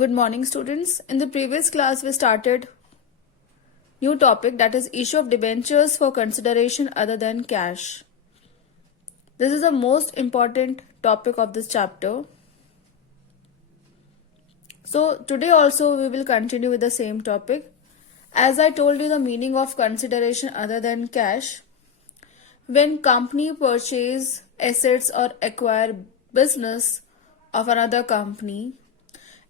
Good morning, students. In the previous class, we started new topic, that is issue of debentures for consideration other than cash. This is the most important topic of this chapter. So today also we will continue with the same topic. As I told you the meaning of consideration other than cash, when company purchase assets or acquire business of another company,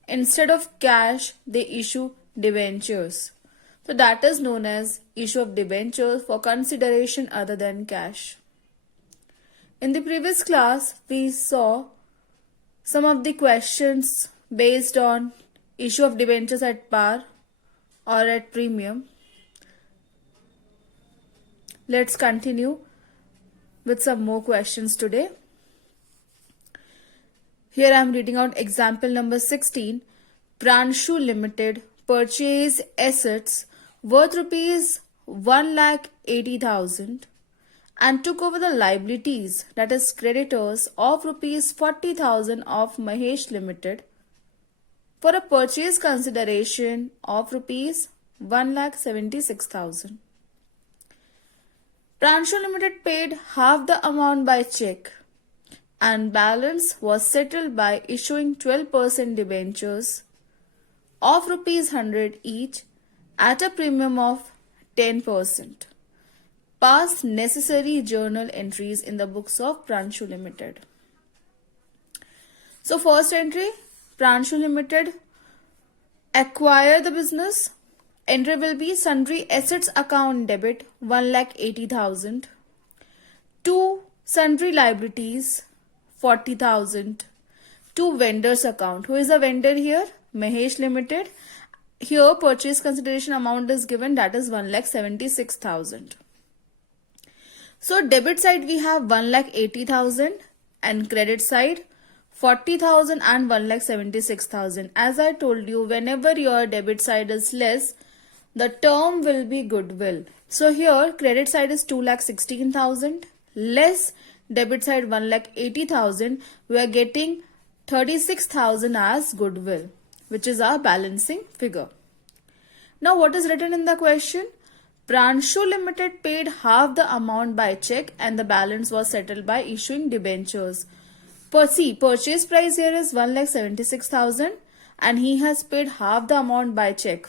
instead of cash, they issue debentures. So that is known as issue of debentures for consideration other than cash. In the previous class, we saw some of the questions based on issue of debentures at par or at premium. Let's continue with some more questions today. Here I am reading out example number 16. Pranshu Limited purchased assets worth rupees 1,80,000 and took over the liabilities, that is creditors, of rupees 40,000 of Mahesh Limited for a purchase consideration of rupees 1,76,000. Pranshu Limited paid half the amount by cheque and balance was settled by issuing 12% debentures of rupees 100 each at a premium of 10%. Pass necessary journal entries in the books of Pranshu Limited. So first entry, Pranshu Limited acquire the business. Entry will be sundry assets account debit 1,80,000. 2. Sundry liabilities 40,000. 2. Vendors account. Who is the vendor here? Mahesh Limited. Here purchase consideration amount is given, that is 1,76,000. So debit side we have 1,80,000 and credit side 40,000 and 1,76,000. As I told you, whenever your debit side is less, the term will be goodwill. So here credit side is 2,16,000 less debit side 1,80,000. We are getting 36,000 as goodwill, which is our balancing figure. Now what is written in the question? Pranshu Limited paid half the amount by cheque and the balance was settled by issuing debentures. Purchase price here is 1,76,000 and he has paid half the amount by cheque.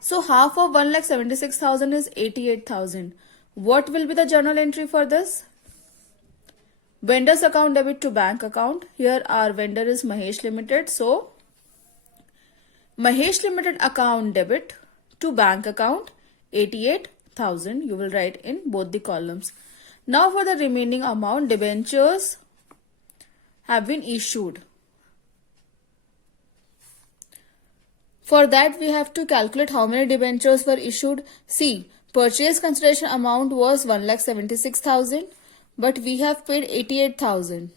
So half of 1,76,000 is 88,000. What will be the journal entry for this? Vendors account debit to bank account. Here our vendor is Mahesh Limited. So Mahesh Limited account debit to bank account 88,000. You will write in both the columns. Now for the remaining amount, debentures have been issued. For that we have to calculate how many debentures were issued. See, purchase consideration amount was 1,76,000 but we have paid 88,000.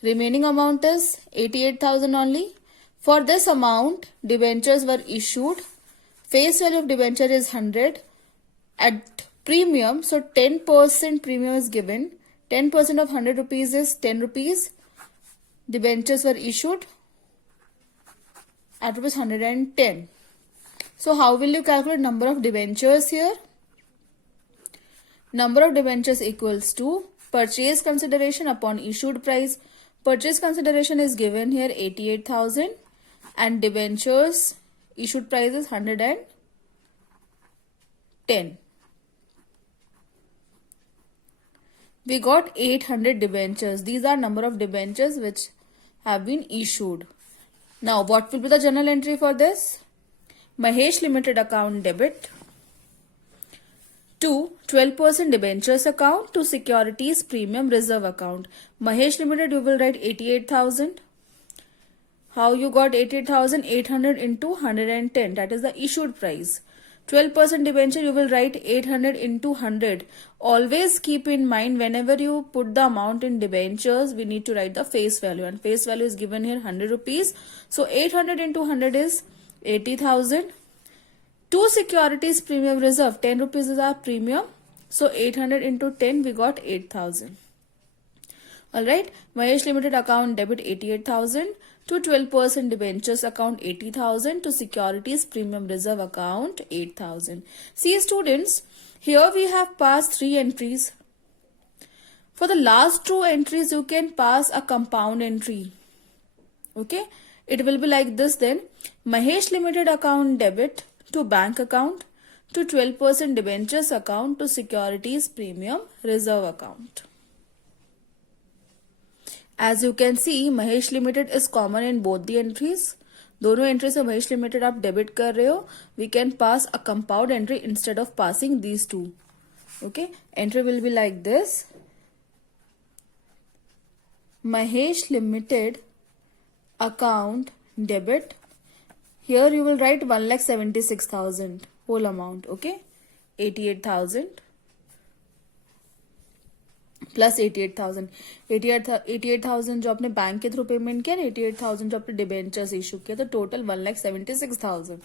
Remaining amount is 88,000 only. For this amount, debentures were issued. Face value of debenture is 100. At premium, so 10% premium is given. 10% of 100 rupees is 10 rupees. Debentures were issued at rupees 110. So how will you calculate number of debentures here? Number of debentures equals to purchase consideration upon issued price. Purchase consideration is given here 88,000 and debentures issued price is 110. We got 800 debentures. These are number of debentures which have been issued. Now what will be the journal entry for this? Mahesh Limited account debit to 12% debentures account to securities premium reserve account. Mahesh Limited you will write 88,000. How you got 88,000? 800 into 110, that is the issued price. 12% debenture you will write 800 into 100. Always keep in mind whenever you put the amount in debentures we need to write the face value and face value is given here 100 rupees. So 800 into 100 is 80,000. 2 securities premium reserve 10 rupees is our premium. So 800 into 10 we got 8,000. Alright, Mahesh Limited account debit 88,000 to 12% debentures account 80,000 to securities premium reserve account 8,000. See students, here we have passed 3 entries. For the last 2 entries, you can pass a compound entry. Okay, it will be like this then. Mahesh Limited account debit to bank account to 12% debentures account to securities premium reserve account. As you can see, Mahesh Limited is common in both the entries. दोनों entry से Mahesh limited आप debit कर रहे हो, we can pass a compound entry instead of passing these two. Okay, entry will be like this. Mahesh Limited account debit. Here you will write 1,76,000 whole amount. Okay, 88,000 plus 88,000. 88,000 जो आपने bank के through payment किया, 88,000 जो आपने debentures issue किया, तो total 1,76,000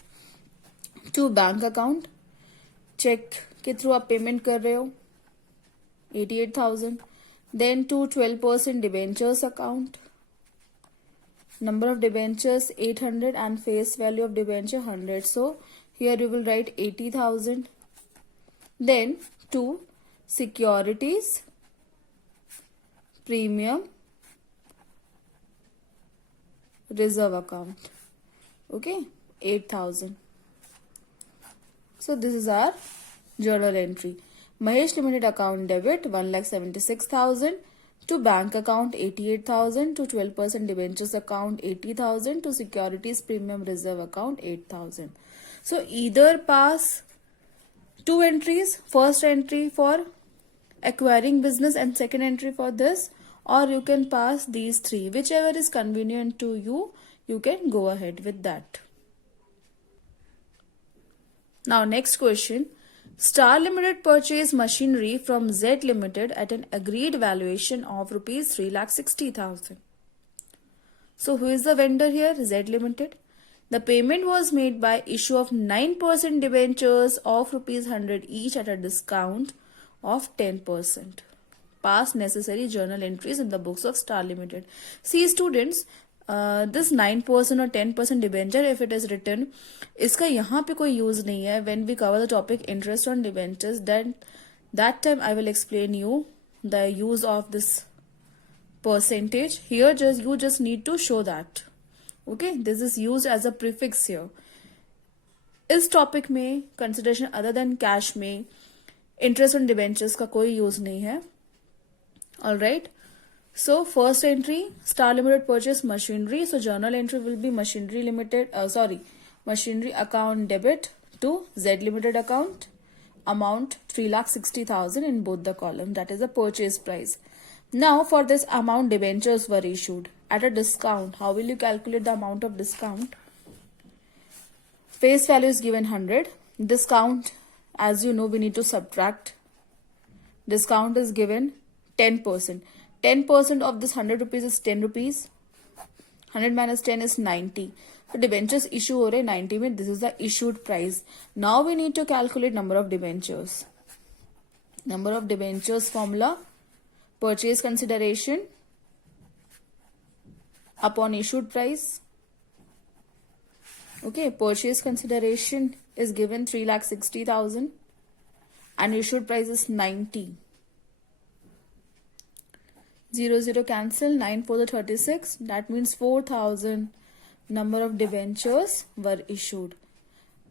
to bank account. Cheque के through आप पेमेंट कर रहे हो 88,000. Then to 12% debentures account. Number of debentures 800 and face value of debenture 100. So here you will write 80,000. Then to securities premium reserve account. Okay, 8,000. So this is our journal entry. Mahesh Limited account debit 1,76,000 to bank account 88,000 to 12% debentures account 80,000 to securities premium reserve account 8,000. So either pass 2 entries, first entry for acquiring business and second entry for this, or you can pass these 3, whichever is convenient to you, you can go ahead with that. Now next question. Star Limited purchased machinery from Z Limited at an agreed valuation of rupees 3,60,000. So who is the vendor here? Z Limited. The payment was made by issue of 9% debentures of rupees 100 each at a discount of 10%. Pass necessary journal entries in the books of Star Limited. See students, this 9% or 10% debenture, if it is written, इसका यहाँ पे कोई use नहीं है. When we cover the topic interest on debentures, then that time I will explain you the use of this percentage. Here you just need to show that. Okay, this is used as a prefix here. इस topic में consideration other than cash में interest on debentures का कोई use नहीं है. Alright. So first entry, Star Limited purchase machinery. So journal entry will be machinery limited. Machinery account debit to Z Limited account. Amount 3,60,000 in both the column. That is the purchase price. Now for this amount, debentures were issued at a discount. How will you calculate the amount of discount? Face value is given 100. Discount, as you know, we need to subtract. Discount is given 10%. 10% of this 100 rupees is 10 rupees. 100 minus 10 is 90. So debentures issue हो रहे 90 में. This is the issued price. Now we need to calculate number of debentures. Number of debentures formula. Purchase consideration upon issued price. Okay, purchase consideration is given 3,60,000 and issued price is 90. 0, 0 cancel, 9 for the 36. That means 4,000 number of debentures were issued.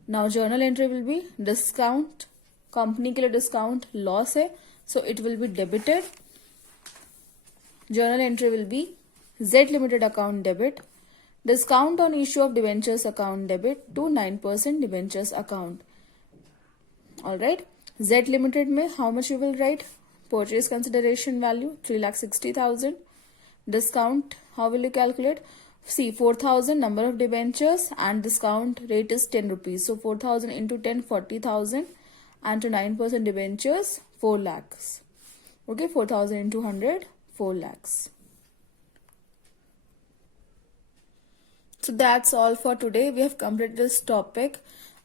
Now journal entry will be discount. Company के लिए discount loss है, so it will be debited. Journal entry will be Z Limited account debit. Discount on issue of debentures account debit to 9% debentures account. Alright. Z Limited में how much you will write? Purchase consideration value 3,60,000. Discount, how will you calculate? See, 4,000 number of debentures and discount rate is 10 rupees. So 4,000 into 10, 40,000, and to 9% debentures 4 lakhs. Okay, 4,000 into 100, 4 lakhs. So that's all for today. We have completed this topic.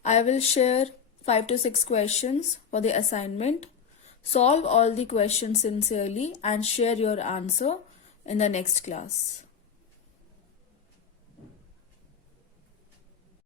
I will share 5 to 6 questions for the assignment. Solve all the questions sincerely and share your answer. in the next class.